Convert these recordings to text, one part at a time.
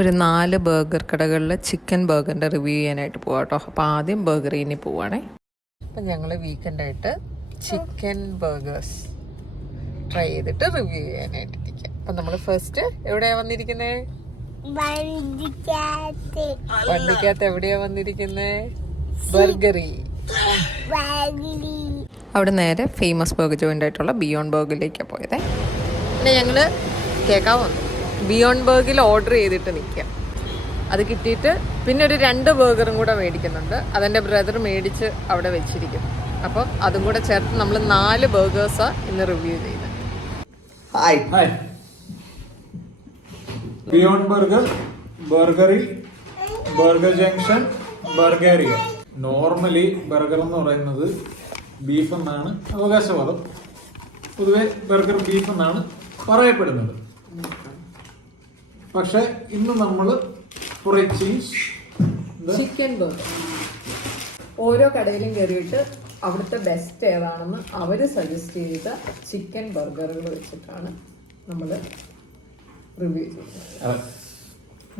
ഒരു 4 ബർഗർ കടകളിൽ chicken ബർഗറിൻ്റെ review ചെയ്യാനായിട്ട് പോകാം കേട്ടോ. അപ്പോൾ ആദ്യം ബർഗറിന് പോവാണേ. അപ്പം ഞങ്ങൾ വീക്കെൻഡായിട്ട് ചിക്കൻ ബർഗേഴ്സ് ട്രൈ ചെയ്തിട്ട് റിവ്യൂ ചെയ്യാനായിട്ടിരിക്കാം. അപ്പം നമ്മൾ ഫസ്റ്റ് എവിടെയാണ് വന്നിരിക്കുന്നത്? വണ്ടിക്കകത്ത് എവിടെയാ വന്നിരിക്കുന്നത്? ബർഗറി. അവിടെ നേരെ ഫേമസ് ബർഗർ ജോയിൻ്റ് ആയിട്ടുള്ള ബിയോണ്ട് ബർഗറിലേക്കാണ് പോയത്. പിന്നെ ഞങ്ങൾ കേൾക്കാൻ വന്നു ബിയോണ്ട് ബർഗറിൽ ഓർഡർ ചെയ്തിട്ട് നിൽക്കാം. അത് കിട്ടിയിട്ട് പിന്നെ ഒരു 2 ബർഗറും കൂടെ മേടിക്കുന്നുണ്ട്. അതെൻ്റെ ബ്രദർ മേടിച്ച് അവിടെ വെച്ചിരിക്കും. അപ്പം അതും കൂടെ ചേർത്ത് നമ്മൾ 4 ബർഗേഴ്സാണ് ഇന്ന് റിവ്യൂ ചെയ്യുന്നത്. Hi. Beyond Burger, Burgery, Burger Junction, Burgeria. Normally burger എന്ന് പറയുന്നത് ബീഫ് എന്നാണ് അവകാശവാദം. പൊതുവെ ബർഗർ ബീഫ് എന്നാണ് പറയപ്പെടുന്നത്. പക്ഷെ ഇന്ന് നമ്മൾ ചിക്കൻ ബർഗർ ഓരോ കടയിലും കയറിയിട്ട് അവിടുത്തെ ബെസ്റ്റ് ഏതാണെന്ന് അവർ സജസ്റ്റ് ചെയ്ത ചിക്കൻ ബർഗറുകൾ വെച്ചിട്ടാണ് നമ്മൾ റിവ്യൂ ചെയ്യുന്നത്.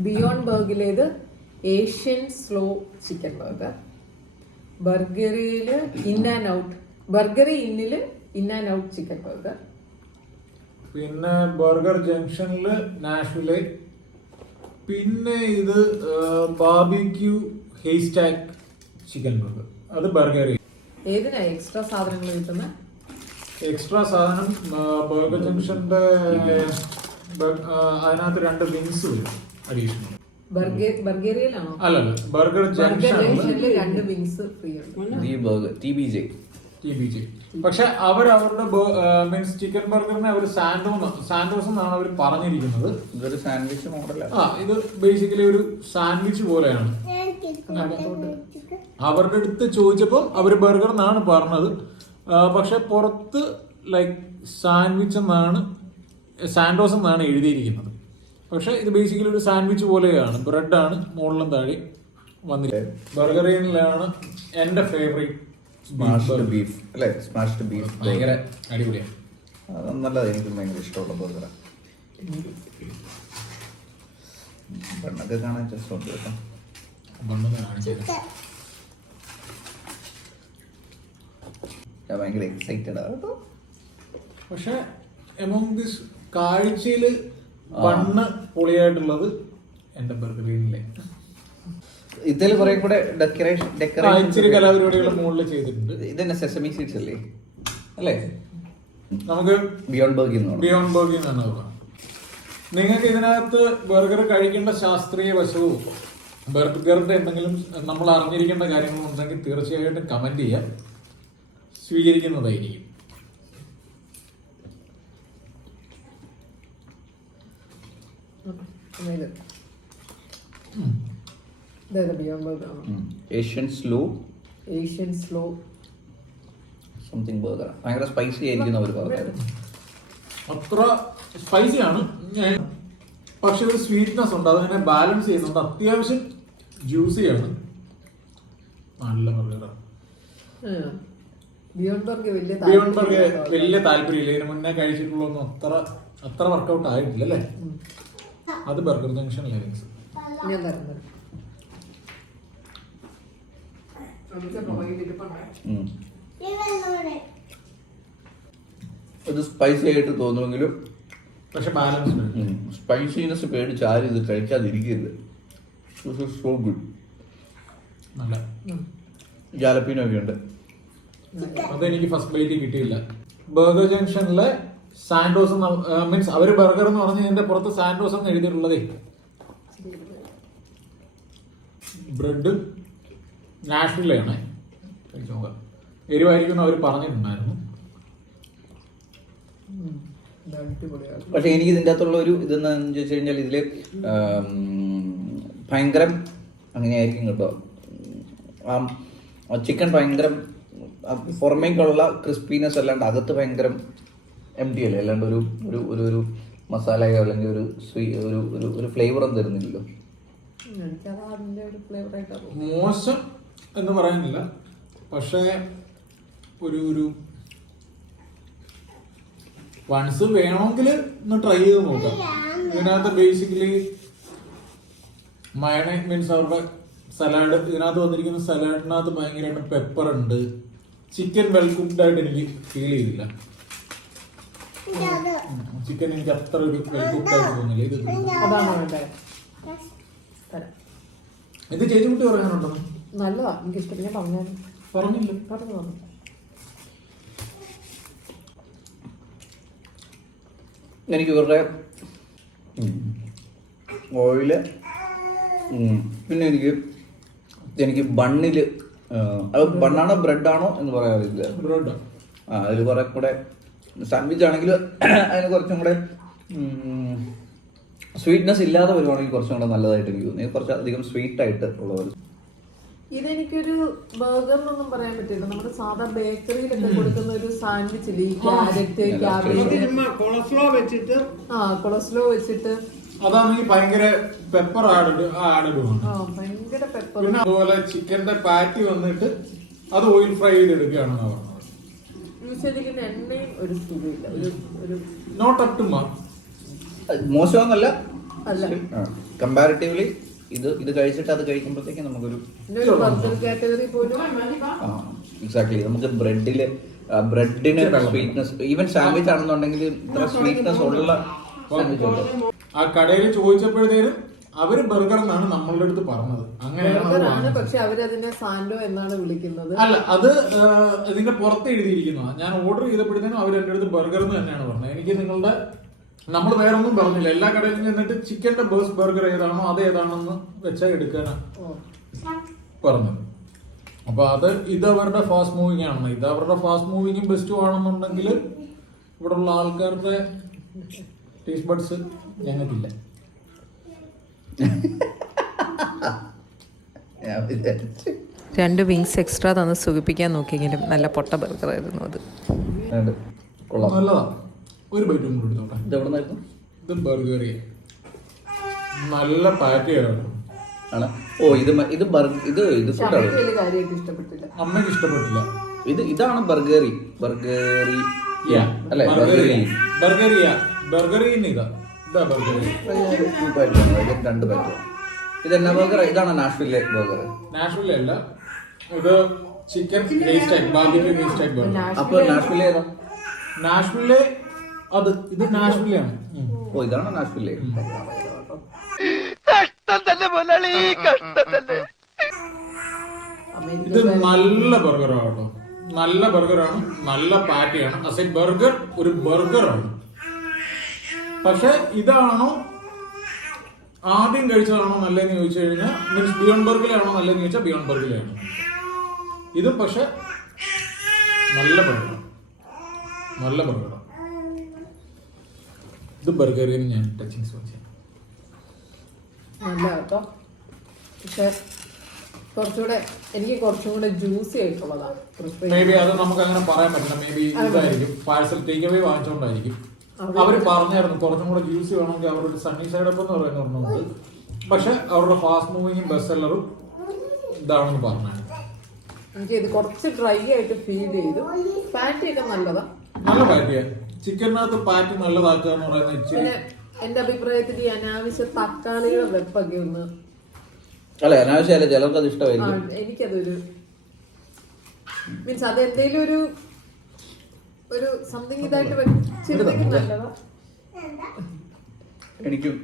ബിയോണ്ട് ബർഗറിലേത് ഏഷ്യൻ സ്ലോ ചിക്കൻ ബർഗർ, ബർഗറിയിൽ ഇൻ ആൻഡ് ഔട്ട്, ബർഗറി ഇന്നില് in and out chicken burger, പിന്നെ ബർഗർ ജംഗ്ഷനില് നാഷ്വിലെ, പിന്നെ ഇത് ബാർബിക്യൂ ഹേസ്റ്റാക്ക് ചിക്കൻ ബർഗർ, അത് ബർഗറി. ഏതിനാ എക്സ്ട്രാ സാധനങ്ങൾ കിട്ടുന്നത്? എക്സ്ട്രാ സാധനം ബർഗർ ജംഗ്ഷന്റെ അതിനകത്ത് 2 വിങ്സ് വരും അഡീഷണൽ. ബർഗറിയിലാണോ? അല്ലല്ല, ബർഗർ ജംഗ്ഷനിൽ 2 വിങ്സ് ഫ്രീ ഉണ്ട്. TBJ. പക്ഷെ അവരുടെ മീൻസ് ചിക്കൻ ബർഗറിനെ അവർ സാൻഡോസ് എന്നാണ് അവർ പറഞ്ഞിരിക്കുന്നത്. ഇതൊരു സാൻഡ്വിച്ച് മോഡലാണ്. ഇത് ബേസിക്കലി ഒരു സാൻഡ്വിച്ച് പോലെയാണ്. അവരുടെ അടുത്ത് ചോദിച്ചപ്പോൾ അവർ ബർഗർ എന്നാണ് പറഞ്ഞത്. പക്ഷെ പുറത്ത് ലൈക്ക് സാൻഡ്വിച്ച് എന്നാണ്, സാൻഡോസ് എന്നാണ് എഴുതിയിരിക്കുന്നത്. പക്ഷെ ഇത് ബേസിക്കലി ഒരു സാൻഡ്വിച്ച് പോലെയാണ്. ബ്രെഡാണ് മുകളിലും താഴെ വന്നിരിക്കുന്നത്. ബർഗറിയിലാണ് എൻ്റെ ഫേവറേറ്റ് സ്മാഷ്ഡ് ബീഫ് അല്ലേ? സ്മാഷ്ഡ് ബീഫ് ഭയങ്കര അടിപൊളിയാണ്. അത് നല്ലത്. എനിക്ക് ഭയങ്കര ഇഷ്ടമുള്ള ബർഗറാണ്. ബണ്ണൊക്കെ കാണാൻ രസമുണ്ട് കേട്ടോ. ഞാൻ ഭയങ്കര എക്സൈറ്റഡ് ആണ് കേട്ടോ. പക്ഷെ എമോങ് ദിസ് കാഴ്ചയില് ബണ്ണ് പൊളിയായിട്ടുള്ളത് എന്റെ ബർഗറിയിലെ. ഇതിൽ കുറെ കൂടെ ഡെക്കറേഷൻ കലാപരിപാടികൾ മുകളിൽ ചെയ്തിട്ടുണ്ട്. ഇതന്നെ സെസമി സീഡ്സ് അല്ലേ? അല്ലേ? നമുക്ക് ബിയോണ്ട് ബർഗർ എന്നാണ് പറയാം. നിങ്ങൾക്ക് ഇതിനകത്ത് ബർഗർ കഴിക്കേണ്ട ശാസ്ത്രീയ വശവും ബർഗറിന്റെ എന്തെങ്കിലും നമ്മൾ അറിഞ്ഞിരിക്കേണ്ട കാര്യങ്ങളും ഉണ്ടെങ്കിൽ തീർച്ചയായിട്ടും കമന്റ് ചെയ്യാം, സ്വീകരിക്കുന്നതായിരിക്കും. Asian slow something burger. ഭയങ്കര സ്പൈസി ആയിരിക്കും അവർ പറഞ്ഞത്. അത്ര സ്പൈസിയാണ്, പക്ഷെ ഒരു സ്വീറ്റ്നെസ് ഉണ്ട്, അതിനെ ബാലൻസ് ചെയ്യുന്നുണ്ട്. അത്യാവശ്യം ജ്യൂസിയാണ്. നല്ല ബർഗറാണ്. ബിയോണ്ട് ബർഗർ വലിയ താല്പര്യമില്ല. ഇതിന് മുന്നേ കഴിച്ചിട്ടുള്ളൊന്നും അത്ര വർക്കൗട്ട് ആയിട്ടില്ല അല്ലേ? അത് ബർഗർ ജംഗ്ഷൻ ലെവിങ്സ്. ഇത് സ്പൈസി ആയിട്ട് തോന്നുമെങ്കിലും പക്ഷെ ബാലൻസ്. സ്പൈസിനെസ് പേടിച്ച് ആരും ഇത് കഴിക്കാതിരിക്കരുത്. So good. നല്ല ജാലപ്പീനോ ഒക്കെ ഉണ്ട്. അതെനിക്ക് ഫസ്റ്റ് ബൈറ്റ് കിട്ടിയില്ല. ബർഗർ ജംഗ്ഷനിലെ സാൻഡോസ് മീൻസ് അവര് ബർഗർ എന്ന് പറഞ്ഞ് ഇതിന്റെ പുറത്ത് സാൻഡോസ് എന്ന് എഴുതിയിട്ടുള്ളതേ. ബ്രെഡ് നാഷ്വിലാണ്. എരിവായിരിക്കും അവർ പറഞ്ഞിട്ടുണ്ടായിരുന്നു. പക്ഷെ എനിക്ക് ഇതിൻ്റെ അകത്തുള്ള ഒരു ഇതെന്ന് ചോദിച്ചു കഴിഞ്ഞാൽ ഇതില് ഭയങ്കര അങ്ങനെയായിരിക്കും കേട്ടോ. ചിക്കൻ ഭയങ്കര പുറമേക്കുള്ള ക്രിസ്പിനെസ് അല്ലാണ്ട് അകത്ത് ഭയങ്കര എം ടി അല്ലേ? അല്ലാണ്ട് ഒരു മസാലയോ അല്ലെങ്കിൽ ഒരു ഫ്ലേവറും തരുന്നില്ലല്ലോ. മോശം എന്ന് പറയാനില്ല, പക്ഷേ ഒരു വൺസ് വേണമെങ്കിൽ ഒന്ന് ട്രൈ ചെയ്ത് നോക്കാം. ഇതിനകത്ത് ബേസിക്കലി മയണൈസ് മീൻസ് അവരുടെ സലാഡ്, ഇതിനകത്ത് വന്നിരിക്കുന്ന സലാഡിനകത്ത് ഭയങ്കരമായിട്ട് പെപ്പർ ഉണ്ട്. ചിക്കൻ വെൽ കുക്ക്ഡ് ആയിട്ട് എനിക്ക് ഫീൽ ചെയ്തില്ല. ചിക്കൻ എനിക്ക് അത്ര ഒരു വെൽ കുക്ക്ഡ് ആയിട്ട് തോന്നില്ല. അതാണോ വേണ്ടത്? തരാം. ഇത് ചേച്ചിക്കുട്ടി പറയാനുണ്ടോ? നല്ലതാ, എനിക്ക് ഇഷ്ടം. ഞാൻ പറഞ്ഞാലും പറഞ്ഞില്ല. പറഞ്ഞു. എനിക്ക് ഇവരുടെ ഓയില്, പിന്നെ എനിക്ക് ബണ്ണില് അത് ബണ്ണാണോ ബ്രെഡാണോ എന്ന് പറയാറില്ല. ബ്രെഡ് അതിൽ കുറെ കൂടെ സാൻഡ്വിച്ച് ആണെങ്കിൽ അതിന് കുറച്ചും കൂടെ സ്വീറ്റ്നെസ് ഇല്ലാതെ വരുവാണെങ്കിൽ കുറച്ചും കൂടെ നല്ലതായിട്ട് എനിക്ക് തോന്നി. കുറച്ച് അധികം സ്വീറ്റ് ആയിട്ട് ഉള്ളത്. ഇതെനിക്കൊരു ബർഗർ എന്നൊന്നും പറയാൻ പറ്റില്ല. നമ്മുടെ സാധാ ബേക്കറിയിലൊക്കെ കൊടുക്കുന്ന ഒരു സാൻഡ്വിച്ച് ഇല്ലേ, ക്യാരറ്റ്, ക്യാബേജ്, കൊളസ്ട്രോ വെച്ചിട്ട് അതാണെങ്കിൽ ഭയങ്കര പെപ്പർ ആഡഡ് ഭയങ്കര പെപ്പർ. പിന്നെ അതുപോലെ ചിക്കന്റെ പാറ്റി വന്നിട്ട് അത് ഓയിൽ ഫ്രൈ ചെയ്തെടുക്കുകയാണെന്ന് പറഞ്ഞത്. ശരിക്കും എണ്ണയും ഒരു സുഖമില്ല. ഒരു നോട്ട് അപ് ടു മാർക്ക്. മോശമൊന്നല്ല, അല്ല. കമ്പാരിറ്റീവ്ലി ഇത് കഴിച്ചിട്ട് അത് കഴിക്കുമ്പോഴത്തേക്കും നമുക്കൊരു ബർഗർ കാറ്റഗറി പോലും എക്സാക്ട്ലി നമുക്ക് ബ്രെഡിന് സ്വീറ്റ്നെസ്, ഈവൻ സാൻഡ്വിച്ച് ആണെന്നുണ്ടെങ്കിൽ ഇത്ര സ്വീറ്റ്നെസ് ഉള്ള സാൻഡ്വിച്ച് ഉണ്ട്. ആ കടയിൽ ചോദിച്ചപ്പോഴത്തേനും അവര് ബർഗർ എന്നാണ് നമ്മളുടെ അടുത്ത് പറഞ്ഞത്. അങ്ങനെയാണ്. പക്ഷെ അവരതിനെ സാൻഡോ എന്നാണ് വിളിക്കുന്നത്. അല്ല, അത് ഇതിന്റെ പുറത്ത് എഴുതിയിരിക്കുന്നതാണ്. ഞാൻ ഓർഡർ ചെയ്തപ്പോഴത്തേനും അവർ എന്റെ അടുത്ത് ബർഗർ എന്ന് തന്നെയാണ് പറഞ്ഞത്. എനിക്ക് നമ്മൾ വേറെ ഒന്നും പറഞ്ഞില്ല. എല്ലാ കടയിലും ചെന്നിട്ട് ചിക്കന്റെ ബേസ് ബർഗർ ഏതാണോ അത് ഏതാണെന്ന് വെച്ചാൽ എടുക്കാനാണ് പറഞ്ഞത്. അപ്പൊ ഇത് അവരുടെ ഫാസ്റ്റ് മൂവിങ് ആണ്. ഇത് അവരുടെ ഫാസ്റ്റ് മൂവിങ്ങും ബെസ്റ്റും ആണെന്നുണ്ടെങ്കിൽ ഇവിടെ ഉള്ള ആൾക്കാരുടെ ടേസ്റ്റ് ബഡ്സ് ഞങ്ങൾക്കില്ല. രണ്ട് വിങ്സ് എക്സ്ട്രാ തന്ന് സുഖിപ്പിക്കാൻ നോക്കിയെങ്കിലും നല്ല പൊട്ട ബർഗർ ആയിരുന്നു അത്. നല്ലതാ. ഒരു ബൈറ്റും കൂടി എടുത്തോട്ടെ. ഇത് ഇത് ബർഗറിയ നല്ല പാറ്റിയാണ്. ഇഷ്ടപ്പെട്ടില്ല. അമ്മയ്ക്ക് ഇഷ്ടപ്പെട്ടില്ല. ഇതാണ് ബർഗറി അല്ലെ? രണ്ട് പാറ്റ്. ഇത് എന്നാ ബർഗർ? ഇതാണ് നാഷ്വില്ലെ ബർഗർ. നാഷ്വില്ലെ അല്ല, ഇത് ചിക്കൻ ബാർബിക്യൂ വേസ്റ്റ് ബർഗർ. അപ്പൊ നാഷ്വില്ലെ ഏതാ? നാഷ്വില്ലെ ഇത് നാഷ്വില്ലെ ആണ്. ഇതാണ് നാഷ്വില്ലെ. ഇത് നല്ല ബർഗറാണ് കേട്ടോ. നല്ല ബർഗറാണ്, നല്ല പാറ്റിയാണ്. അസ് എ ബർഗർ ഒരു ബർഗറാണ്. പക്ഷെ ഇതാണോ ആദ്യം കഴിച്ചതാണോ നല്ലതെന്ന് ചോദിച്ചു കഴിഞ്ഞാൽ, മീൻസ് ബിയോണ്ട് ബർഗറിലാണോ നല്ലതെന്ന് ചോദിച്ചാൽ ബിയോണ്ട് ബർഗറിലാണ്. ഇത് പക്ഷെ നല്ല ബർഗറാണ്, നല്ല ബർഗറാണ്. ഇത് ബർഗറിന് ഞാൻ ടച്ചിങ്സ് വെച്ചു. നല്ല കേട്ടോ. പക്ഷെ എനിക്ക് കുറച്ചും കൂടെ ജ്യൂസി ആയിട്ടുള്ളതാണ്. മേ ബി അത് നമുക്ക് അങ്ങനെ പറയാൻ പറ്റില്ല. മേ ബി ഇതായിരിക്കും, പാഴ്സൽ ടേക്ക് അവേ വാങ്ങിച്ചോണ്ടായിരിക്കും. അവര് പറഞ്ഞായിരുന്നു കുറച്ചും കൂടെ ജ്യൂസി വേണമെങ്കിൽ അവരുടെ സണ്ണി സൈഡ് അപ്പ് എന്ന് പറയുന്നത്. പക്ഷെ അവരുടെ ഫാസ്റ്റ് മൂവിങ്ങും ബെസ്റ്റ് സെല്ലറും ഇതാണെന്ന് പറഞ്ഞാണ്. എനിക്ക് ഇത് കുറച്ച് ഡ്രൈ ആയിട്ട് ഫീൽ ചെയ്തു. പാറ്റി ഒക്കെ നല്ലതാ, നല്ല പാറ്റിയാ. ചിക്കനകത്ത് പാറ്റി നല്ലതാക്കുക എന്ന് പറയുന്നത് ഇച്ചിരി എന്റെ അഭിപ്രായത്തിൽ ഈ അനാവശ്യ തക്കാളിയുടെ വെപ്പൊക്കെ ഒന്ന് അല്ല, അനാവശ്യമല്ല, ചിലർക്ക് അത് ഇഷ്ടമായിരിക്കും. എനിക്കതൊരു മീൻസ് അത് എന്തെങ്കിലും ഒരു സംതിങ് ഇതായിട്ട് വെച്ചിരുന്നെങ്കിൽ നല്ലതാ. എനിക്കും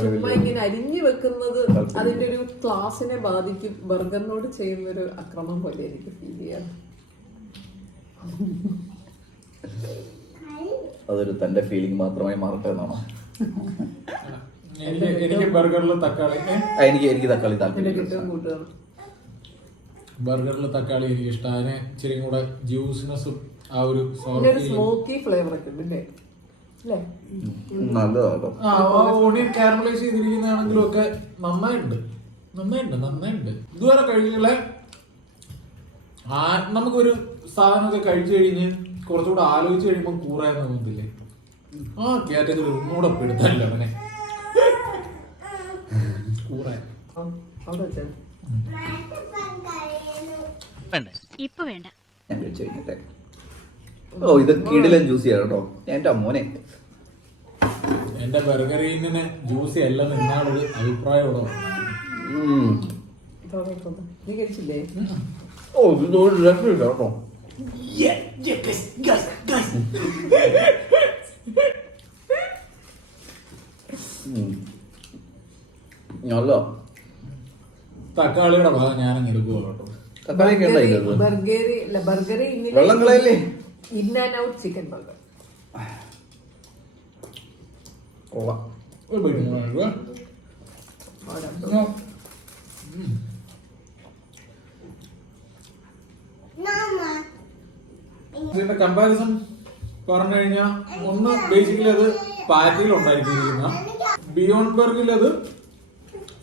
ചുമ്മാ ഇങ്ങനെ അരിഞ്ഞു വെക്കുന്നത് അതിന്റെ ഒരു ക്ലാസിനെ ബാധിക്കും. ബർഗറിനോട് ചെയ്യുന്ന ഒരു അക്രമം പോലെ എനിക്ക് ഫീൽ ചെയ്യാം. അതൊരു തന്റെ ഫീലിംഗ് മാത്രമായി മാറട്ടെ എന്നാണോ? എനിക്ക് ബർഗറിൽ തക്കാളി എനിക്ക് തക്കാളി താല്പര്യം. ബർഗറിൽ തക്കാളി എനിക്ക് ഇഷ്ടം. അതിന് ഇച്ചിരി കൂടെ ജ്യൂസിനെസ്സും ആ ഒരു സ്മോക്കി ഫ്ലേവർ ഒക്കെ ഉണ്ട് അല്ലേ? നല്ലതാട്ടോ. ഓണിയൻ കാരമലൈസ് ചെയ്തിരിക്കുന്നതാണെങ്കിലും ഒക്കെ നന്നായിട്ടുണ്ട്. ഇതുവരെ കഴികളെ നമുക്കൊരു സാധനമൊക്കെ കഴിച്ചു കഴിഞ്ഞ് കുറച്ചുകൂടെ ആലോചിച്ച് കഴിയുമ്പോൾ കൂറായെന്ന് തോന്നുന്നില്ലേ? ആ കാറ്റഗറി ഒന്നുകൂടെ പെടുത്തല്ലോ അവനെ. കൂറായ ഇപ്പൊ വേണ്ട. ഞാൻ കഴിച്ചു കഴിഞ്ഞിട്ടെ. ഇത് കിടിലൻ ജ്യൂസിയാണ് കേട്ടോ. എന്റെ മോനെ, എന്റെ ബർഗറിന് ജ്യൂസി അല്ലെന്ന് എന്നാളൊരു അഭിപ്രായമോടെ നീ കഴിച്ചില്ലേ? ഓ ഇത് ഒരു രക്ഷയില്ല കേട്ടോ. നല്ല തക്കാളിയുടെ ഭാഗം ഞാനങ്ങ് എടുക്കുക കേട്ടോ. തക്കാളിയൊക്കെ ഉണ്ടായില്ല. ബർഗറി വെള്ളം കളയല്ലേ? In and out chicken burger. കൊള്ളാം. ഒരു ബൈറ്റ് കൂടെ എടുക്കുക. ഇതിന്റെ കമ്പാരിസൺ പറഞ്ഞു കഴിഞ്ഞാൽ ഒന്ന് ബേസിക്കലി അത് പാറ്റിയിൽ ഉണ്ടായിരിക്കുന്ന, ബിയോണ്ട് ബർഗറിൽ അത്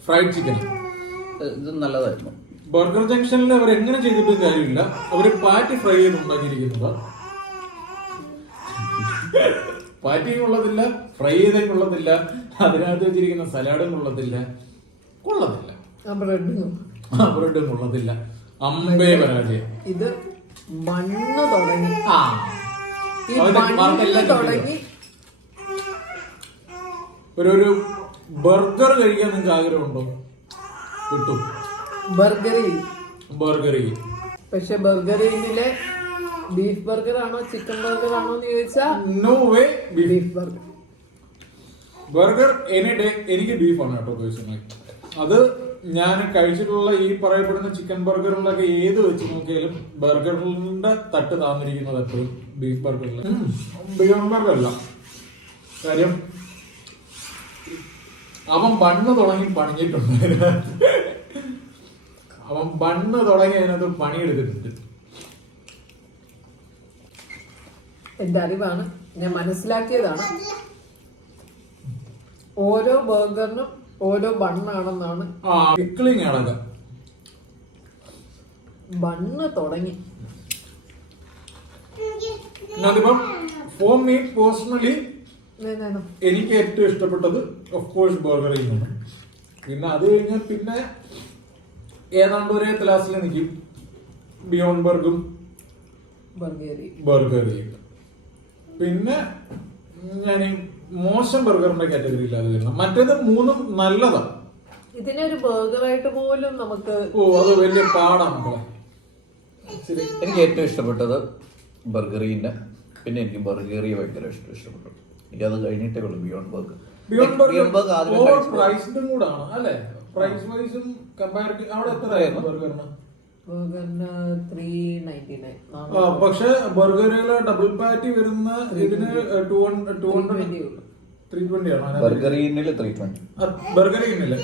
ഫ്രൈഡ് ചിക്കൻ. ഇത് നല്ലതായിരുന്നു. ബർഗർ ജംഗ്ഷനിൽ അവർ എങ്ങനെ ചെയ്തിട്ടും കാര്യമില്ല, അവര് പാറ്റി ഫ്രൈ ചെയ്ത് ഉണ്ടാക്കിയിരിക്കുന്നത്. പാറ്റിയും കൊള്ളത്തില്ല, ഫ്രൈ ചെയ്തേം കൊള്ളത്തില്ല, അതിനകത്ത് വെച്ചിരിക്കുന്ന സലാഡും കൊള്ളത്തില്ല. ബ്രെഡും കൊള്ളത്തില്ല. അമ്പേ പരാജയം. ഇത് മണ്ണ് തുടങ്ങി ഒരു ബർഗർ കഴിക്കാൻ നിങ്ങൾക്ക് ആഗ്രഹമുണ്ടോ? കിട്ടും. ബർഗറി. പക്ഷെ ബർഗറിയിലെ ബീഫ് ബർഗർ ആണോ ചിക്കൻ ബർഗർ ആണോ എന്ന് ചോദിച്ചാൽ no way beef burger. Burger any day എനിക്ക് ബീഫാണ് കേട്ടോ പേഴ്സണലി. അത് ഞാൻ കഴിച്ചിട്ടുള്ള ഈ പറയപ്പെടുന്ന ചിക്കൻ ബർഗറിലൊക്കെ ഏത് വെച്ച് നോക്കിയാലും ബർഗറിന്റെ തട്ട് താന്നിരിക്കുന്നത് എപ്പോഴും ബീഫ് ബർഗറിൽ, ബിയോണ്ട് ബർഗർ അല്ല. കാര്യം അവൻ ബണ്ണ് തുടങ്ങി പണിഞ്ഞിട്ടുണ്ട്. അവൻ ബണ്ണ് തുടങ്ങി അതിനകത്ത് പണിയെടുത്തിട്ടുണ്ട്. എന്റെ അറിവാണ്, ഞാൻ മനസ്സിലാക്കിയതാണ്. ഓരോ ബർഗറിനും ഓരോ ബണ്ണാണെന്നാണ്. പിക്കിളിങ് അടക്കം ബണ്ണ് തുടങ്ങി. അതിപ്പം ഫോർ മീ പേഴ്സണലി നേനോ. എനിക്ക് ഏറ്റവും ഇഷ്ടപ്പെട്ടത് ഓഫ് കോഴ്സ് ബർഗറിൽ നിന്നാണ്. പിന്നെ അത് കഴിഞ്ഞാൽ പിന്നെ ഏതാണ്ട് ഒരേ ക്ലാസ്സിൽ നിൽക്കും ബിയോണ്ട് ബർഗും ബർഗറിയും. പിന്നെ ഞാൻ മോശം ബർഗറിന്റെ കാറ്റഗറിയിൽ അത് വരുന്നത്. മറ്റേത് മൂന്നും നല്ലതാണ്. ഇതിനൊരു ബർഗറായിട്ട് പോലും നമുക്ക് അത് വലിയ പാടാണ് നമ്മളെ. എനിക്ക് ഏറ്റവും ഇഷ്ടപ്പെട്ടത് ബർഗറിന്റെ, പിന്നെ എനിക്ക് ബർഗറി ഭയങ്കര ഇഷ്ടപ്പെട്ടു. എനിക്ക് അത് കഴിഞ്ഞിട്ടേ ഉള്ളൂ ബിയോണ്ട് ബർഗർ. ബിയോണ്ട് ബർഗർ പ്രൈസ്ഡും കൂടാണ് അല്ലെ? പ്രൈസ് വൈസും കമ്പാരിറ്റീവ് അവിടെ എത്രയായിരുന്നു ബർഗറിന്? ബർഗറിന് 399. പക്ഷെ ബർഗറിലെ ഡബിൾ പാറ്റി വരുന്ന ഇതിന് 320 ആണ്. ബർഗറിനില് 320. ബർഗറിനില്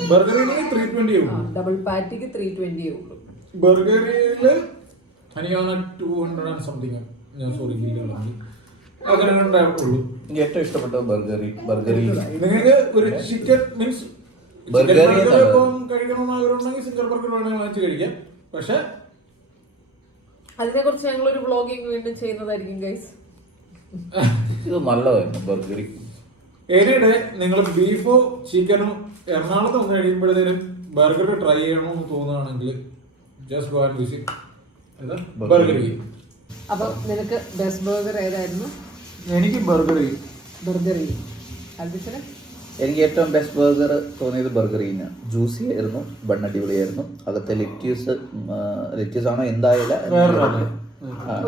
320 ഉള്ളൂ. ഡബിൾ പാറ്റിക്ക് 320 ഉള്ളൂ. ബർഗറിയില് എനിക്കാണ് 200 ആൻഡ് സംതിങ്. ഞാൻ സോറി അങ്ങനെ ഉണ്ടായിട്ടുള്ളൂ. എനിക്ക് ഏറ്റവും ഇഷ്ടപ്പെട്ടത് ബർഗറി. നിങ്ങൾക്ക് ഒരു ചിക്കൻ മീൻസ് കഴിക്കണമെന്ന് ആഗ്രഹം ഉണ്ടെങ്കിൽ സിംഗിൾ ബർഗർ വേണമെങ്കിൽ വാങ്ങിച്ച് കഴിക്കാം. പക്ഷെ അതിനെ കുറിച്ച് ഞങ്ങൾ ഒരു വ്ളോഗിങ് വീണ്ടും ചെയ്യുന്നതായിരിക്കും ഗൈസ്. ഇത് നല്ലതായിരുന്നു ബർഗറി. എനിടെ നിങ്ങൾ ബീഫോ ചിക്കനോ എറണാകുളത്ത് വന്ന് കഴിയുമ്പോഴത്തേനും ബർഗർ ട്രൈ ചെയ്യണമെന്ന് തോന്നുകയാണെങ്കിൽ ജസ്റ്റ് ഗോ ആൻഡ് വിസിറ്റ് ബർഗറി. അപ്പൊ നിനക്ക് ബെസ്റ്റ് ബർഗർ ഏതായിരുന്നു? എനിക്ക് ബർഗറി. എനിക്ക് ഏറ്റവും ബെസ്റ്റ് ബർഗർ തോന്നിയത് ബർഗറിന്. ജ്യൂസി ആയിരുന്നു, ബണ്ണടിപൊളിയായിരുന്നു. അകത്തെ ലെറ്റ്യൂസ് ആണോ എന്തായാലും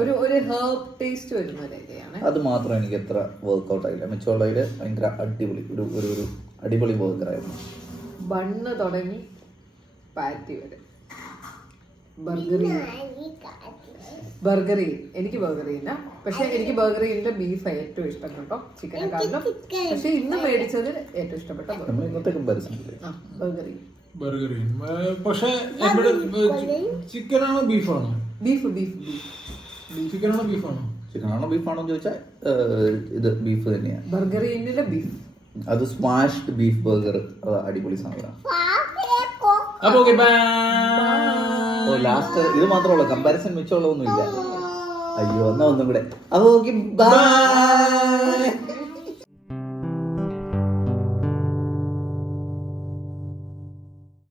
ഒരു ഹെർബ് ടേസ്റ്റ് വരുന്ന അത് മാത്രം എനിക്ക് എത്ര വർക്ക്ഔട്ട് ആയില്ല. മിച്ചമുള്ളതിൽ ഭയങ്കര അടിപൊളി ഒരു അടിപൊളി ബർഗറായിരുന്നു. ബണ്ണ് തുടങ്ങി പാറ്റി വരെ ബർഗറി. എനിക്ക് ബർഗറിയില്ല, പക്ഷെ എനിക്ക് ബർഗറിന്റെ ബീഫ് ഏറ്റവും ഇഷ്ടം കേട്ടോ, ചിക്കനെക്കാളും. പക്ഷെ ഇന്ന് മേടിച്ചത് ഏറ്റവും ഇഷ്ടപ്പെട്ട ബർഗറി. പക്ഷെ ചിക്കനാണോ ബീഫാണോ? ബീഫ്. ചിക്കനാണോ ബീഫാണോ? ചിക്കനാണോ ബീഫാണോ ചോദിച്ചാൽ ഇത് ബീഫ് തന്നെയാണ്. ബർഗറിന്റെ ബീഫ്, അത് സ്മാഷ്ഡ് ബീഫ് ബർഗർ, അത് അടിപൊളി സാധനമാണ്. ലാസ്റ്റ് ഇത് മാത്രമേ ഉള്ളൂ, കമ്പാരിസൺ മിച്ചമുള്ളതൊന്നും ഇല്ല. അയ്യോ എന്നാ ഒന്നും കൂടെ. അപ്പൊ ഓക്കെ ബൈ.